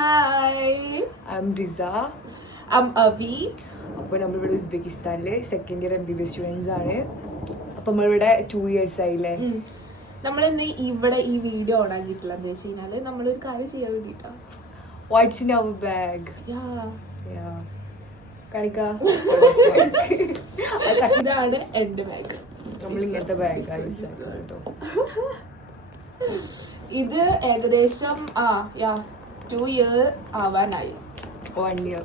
Hi, I'm Riza. I'm Avi. അപ്പോൾ നമ്മളിവിടെ ഉസ്ബെക്കിസ്ഥാനിൽ second year MBBS students ആണ്. അപ്പോൾ നമ്മളിവിടെ 2 years ആയില്ലേ. നമ്മളിന്ന് ഇവിടെ ഈ വീഡിയോ ഓൺ ആക്കിയിട്ടില്ല എന്താ വെച്ച് കഴിഞ്ഞാൽ നമ്മളൊരു കാര്യം ചെയ്യാൻ വേണ്ടിയിട്ടാണ്. What's in our bag? ഇതാണ് എൻ്റെ ബാഗ്. നമ്മളിങ്ങനത്തെ ബാഗ് യൂസ് ആക്കുക കേട്ടോ. ഇത് ഏകദേശം 2 year ആവാനായി. 1 year.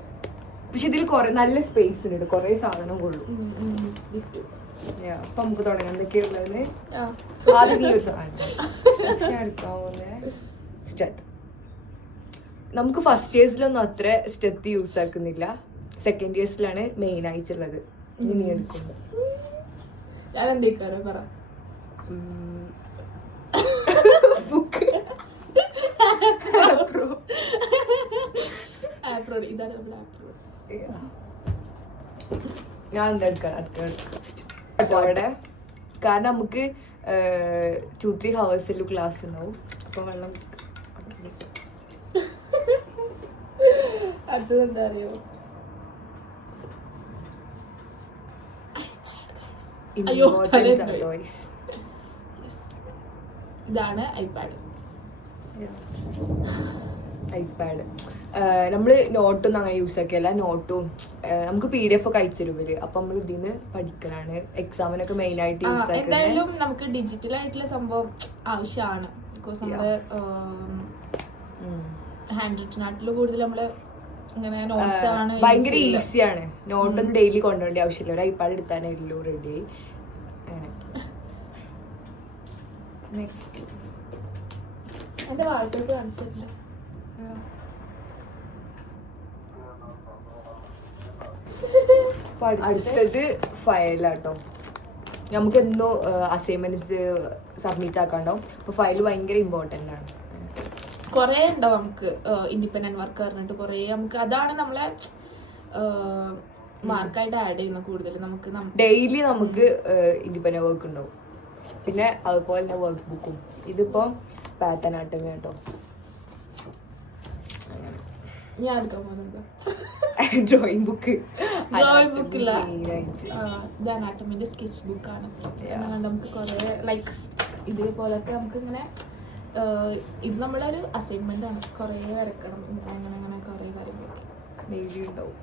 പക്ഷെ ഇതിൽ കുറെ നല്ല സ്പേസ് ഉണ്ട്, കുറെ സാധനം കൊള്ളും. അപ്പൊ നമുക്ക് തുടങ്ങാം. എന്തൊക്കെയുള്ളത് ആദ്യം ഈ ഒരു സാധനം നമുക്ക് ഫസ്റ്റ് ഇയേഴ്സിലൊന്നും അത്ര സ്റ്റെത്ത് യൂസ് ആക്കുന്നില്ല, സെക്കൻഡ് ഇയേഴ്സിലാണ് മെയിൻ ആയിട്ടുള്ളത്. ഇനി എടുക്കുമ്പോൾ ഞാൻ എന്തേക്കാരോ പറ ബുക്ക് ഇതാണ് നമ്മുടെ ആപ്രോ. ഞാൻ എന്താ എടുക്കണം അവിടെ, കാരണം നമുക്ക് 2-3 hours ക്ലാസ് ഉണ്ടാവും. അപ്പൊ വെള്ളം അടുത്തതെന്താ അറിയോ? ഇതാണ് ഐപാഡ്. നമ്മള് നോട്ടൊന്നും അങ്ങനെ യൂസ് ആക്കിയല്ല. നോട്ടും നമുക്ക് PDF ഒക്കെ അയച്ചു തരും ഇവര്. അപ്പൊ നമ്മൾ ഇതിന്ന് പഠിക്കലാണ്. എക്സാമിനൊക്കെ മെയിൻ ആയിട്ട് യൂസ് ആക്കുന്നത്. എന്തായാലും നമുക്ക് ഡിജിറ്റൽ ആയിട്ടുള്ള സംഭവം ആവശ്യമാണ്. ബിക്കോസ് നമ്മള് ഹാൻഡ് റിട്ടൺ ആയിട്ടുള്ള കൂടുതൽ നമ്മള് ഇങ്ങനെ നോട്ട്സ് ആണ്. ഭയങ്കര ഈസിയാണ്. നോട്ടൊന്നും ഡെയിലി കൊണ്ടുപോകേണ്ട ആവശ്യമില്ല. ഒരു ഐപാഡ് എടുത്താനേ ഉള്ളൂ, റെഡി ആയി. അങ്ങനെ നെക്സ്റ്റ് എന്റെ വാൾപ്പേപ്പർ കാണിച്ചിട്ടില്ല. അടുത്തത് ഫയലാട്ടോ. നമുക്ക് എന്തോ അസൈൻമെന്റ്സ് സബ്മിറ്റ് ആക്കാണ്ടാവും. അപ്പൊ ഫയൽ ഭയങ്കര ഇമ്പോർട്ടന്റ് ആണ്. കൊറേ ഉണ്ടാവും നമുക്ക് ഇൻഡിപെൻഡന്റ് വർക്ക് പറഞ്ഞിട്ട് കൊറേ. നമുക്ക് അതാണ് നമ്മളെ മാർക്കായിട്ട് ആഡ് ചെയ്യുന്ന കൂടുതൽ. നമുക്ക് ഡെയിലി നമുക്ക് ഇൻഡിപെൻഡന്റ് വർക്ക് ഉണ്ടാവും. പിന്നെ അതുപോലെ തന്നെ വർക്ക് ബുക്കും. ഇതിപ്പോ പാറ്റേൺ ആട്ടമി കേട്ടോ. ഞാൻ എടുക്കാൻ പോകുന്നുണ്ടോ ഡ്രോയിങ് ബുക്ക്? ഡ്രോയിങ് ബുക്കില്ല, ഇത് അനാട്ടമിന്റെ സ്കെച്ച് ബുക്കാണ്. നമുക്ക് കുറെ ലൈക്ക് ഇതേപോലത്തെ നമുക്ക് ഇങ്ങനെ ഇത് നമ്മളൊരു അസൈൻമെന്റ് ആണ്. കുറെ വരക്കണം, അങ്ങനെ അങ്ങനെ കുറെ കാര്യങ്ങളൊക്കെ ഡെയിലി ഉണ്ടാവും.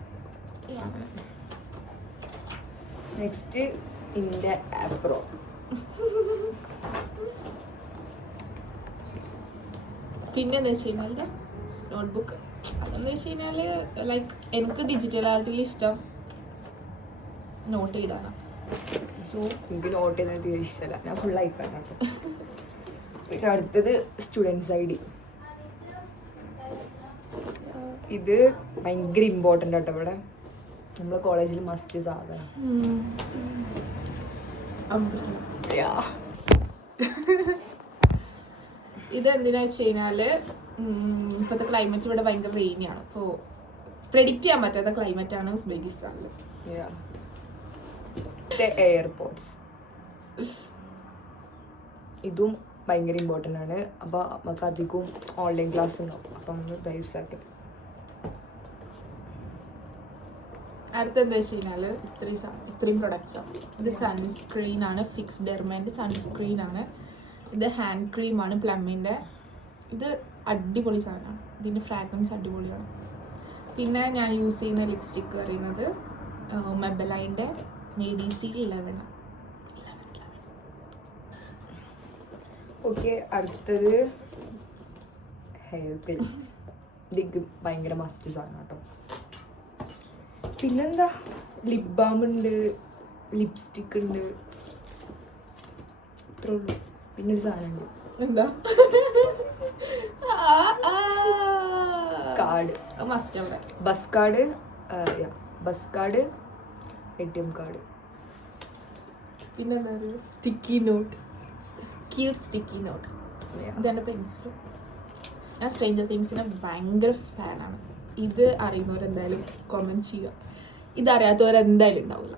നെക്സ്റ്റ് ഇന്റെ ആപ്രോ. പിന്നെ എന്താ വെച്ച് കഴിഞ്ഞാൽ നോട്ട്ബുക്ക്. അതെന്ന് വെച്ച് കഴിഞ്ഞാല് ലൈക്ക് എനിക്ക് ഡിജിറ്റൽ ആർട്ടിൽ ഇഷ്ടം നോട്ട് ചെയ്താണ്. സോ എനിക്ക് നോട്ട് ചെയ്യുന്നത് തീരെ ഇഷ്ടമല്ല. ഞാൻ ഫുൾ ആയിക്കാണ് കേട്ടോ. പിന്നെ അടുത്തത് സ്റ്റുഡൻസ് ID. ഇത് ഭയങ്കര ഇമ്പോർട്ടൻ്റ് ആട്ടോ. ഇവിടെ നമ്മളെ കോളേജിൽ മസ്റ്റ് സാധനം. ഇതെന്തിനാ വെച്ച് കഴിഞ്ഞാല് ഇപ്പോഴത്തെ ക്ലൈമറ്റ് ഇവിടെ ഭയങ്കര റെയിനിയാണ്. അപ്പോൾ പ്രെഡിക്റ്റ് ചെയ്യാൻ പറ്റാത്ത ക്ലൈമറ്റ് ആണ് ഉസ്ബെക്കിസ്ഥാനിൽ. എയർപോർട്ട്സ് ഇതും ഭയങ്കര ഇമ്പോർട്ടൻ്റ് ആണ്. അപ്പോൾ നമുക്ക് അധികവും ഓൺലൈൻ ക്ലാസ് ഉണ്ടാവും. അപ്പം നമ്മൾ യൂസ് ആക്കി. അടുത്തെന്താ വെച്ച് കഴിഞ്ഞാൽ ഇത്രയും പ്രൊഡക്ട്സാണ്. ഇത് സൺസ്ക്രീൻ ആണ്, ഫിക്സ് ഡെർമേൻ്റെ സൺസ്ക്രീൻ ആണ്. ഇത് ഹാൻഡ് ക്രീമാണ് പ്ലമ്മിൻ്റെ. ഇത് അടിപൊളി സാധനമാണ്. ഇതിൻ്റെ ഫ്രാഗ്രൻസ് അടിപൊളിയാണ്. പിന്നെ ഞാൻ യൂസ് ചെയ്യുന്ന ലിപ്സ്റ്റിക്ക് പറയുന്നത് മെബലൈൻ്റെ മെഡിസി 11. ഓക്കെ, അടുത്തത് ഹെയർ ക്ലിപ്സ്. ഇത് ഭയങ്കര മസ്റ്റ് സാധനം കേട്ടോ. പിന്നെന്താ, ലിപ് ബാം ഉണ്ട്, ലിപ്സ്റ്റിക്ക് ഉണ്ട്, ഇത്രേ ഉള്ളൂ. പിന്നെ ഒരു സാധനം ഉണ്ട്. എന്താ? കാർഡ്. മസ്റ്റ് അവിടെ bus card, bus card, ATM card. പിന്നെന്താ sticky note, cute sticky note. ഇതെൻ്റെ പെൻസിലും. ഞാൻ സ്ട്രേഞ്ചർ തിങ്സിന് ഭയങ്കര ഫാനാണ്. ഇത് അറിയുന്നവരെന്തായാലും കമൻറ്റ് ചെയ്യുക. ഇതറിയാത്തവരെന്തായാലും ഉണ്ടാവില്ല.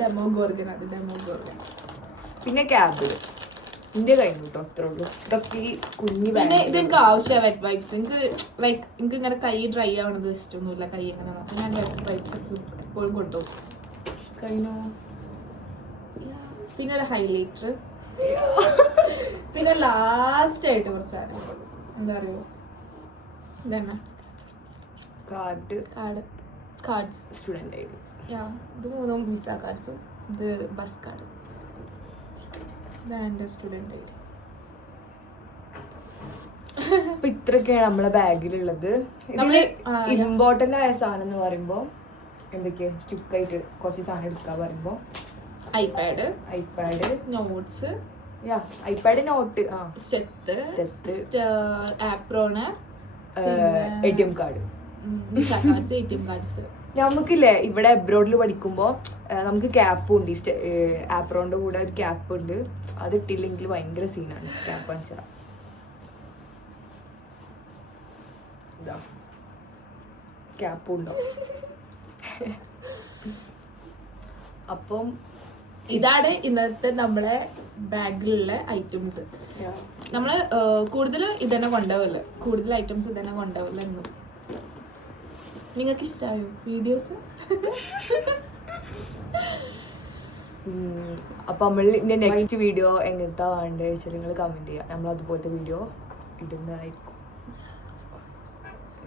ഡെമോഗോർഗൻ. അത് ഡെമോഗോർഗൻ. പിന്നെ ക്യാബ്. എന്റെ കഴിഞ്ഞു കേട്ടോ, അത്രേ ഉള്ളൂ. ഇതൊക്കെ ഈ കുഞ്ഞു പിന്നെ ഇത് എനിക്ക് ആവശ്യമാണ് വെറ്റ് വൈപ്സ്. എനിക്ക് ലൈക്ക് എനിക്ക് ഇങ്ങനെ കൈ ഡ്രൈ ആവണത് ഇഷ്ടമൊന്നുമില്ല, കൈ എങ്ങനെ നോക്കാം. ഞാൻ വെറ്റ് വൈപ്സ് ഒക്കെ എപ്പോഴും കൊണ്ടുപോകും. കഴിഞ്ഞു. പിന്നെ ഒരു ഹൈലൈറ്റർ. പിന്നെ ലാസ്റ്റ് ആയിട്ട് കുറച്ച് സാധനം എന്താ പറയുക, ഇതന്നെ കാർഡ്സ്. Student I D. ഇത് 3 വിസ കാർഡ്സും ഇത് ബസ് കാർഡ്. ഇതാണ് എൻ്റെ സ്റ്റുഡൻ്റ് ഐ ഡി. അപ്പൊ ഇത്രയൊക്കെയാണ് നമ്മളെ ബാഗിലുള്ളത്. ഇമ്പോർട്ടന്റ് ആയ സാധനം എന്ന് പറയുമ്പോ എന്തൊക്കെയാ ക്വിക്കായിട്ട് കുറച്ച് സാധനം എടുക്കാൻ പറയുമ്പോ iPad, notes, iPad, note, apron, ATM card. ATM cards. നമുക്കില്ലേ ഇവിടെ അബ്രോഡിൽ പഠിക്കുമ്പോൾ നമുക്ക് ക്യാപ്പും ഉണ്ട്. ആപ്രോണിന്റെ കൂടെ ഒരു ക്യാപ്പ് ഉണ്ട്. അത് ഇട്ടില്ലെങ്കിൽ ഭയങ്കര സീനാണ്. ക്യാപ്പ് വെച്ചാൽ ഇതാ ക്യാപ്പും ഉണ്ടോ. അപ്പം ഇതാണ് ഇന്നത്തെ നമ്മളെ ബാഗിലുള്ള ഐറ്റംസ്. നമ്മള് കൂടുതൽ ഇതന്നെ കൊണ്ടുപോകില്ല, കൂടുതൽ ഐറ്റംസ് ഇതന്നെ കൊണ്ടുപോകില്ല എന്നും. നിങ്ങൾക്ക് ഇഷ്ടമായോ വീഡിയോസ്? അപ്പൊ നമ്മൾ ഇന്റെ നെക്സ്റ്റ് വീഡിയോ എങ്ങനത്തെ വേണ്ടത് വെച്ചാൽ നിങ്ങൾ കമന്റ് ചെയ്യാം. നമ്മൾ അതുപോലത്തെ വീഡിയോ ഇടുന്നതായിരിക്കും.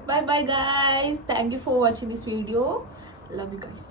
Bye bye guys, thank you for watching this video. Love you guys.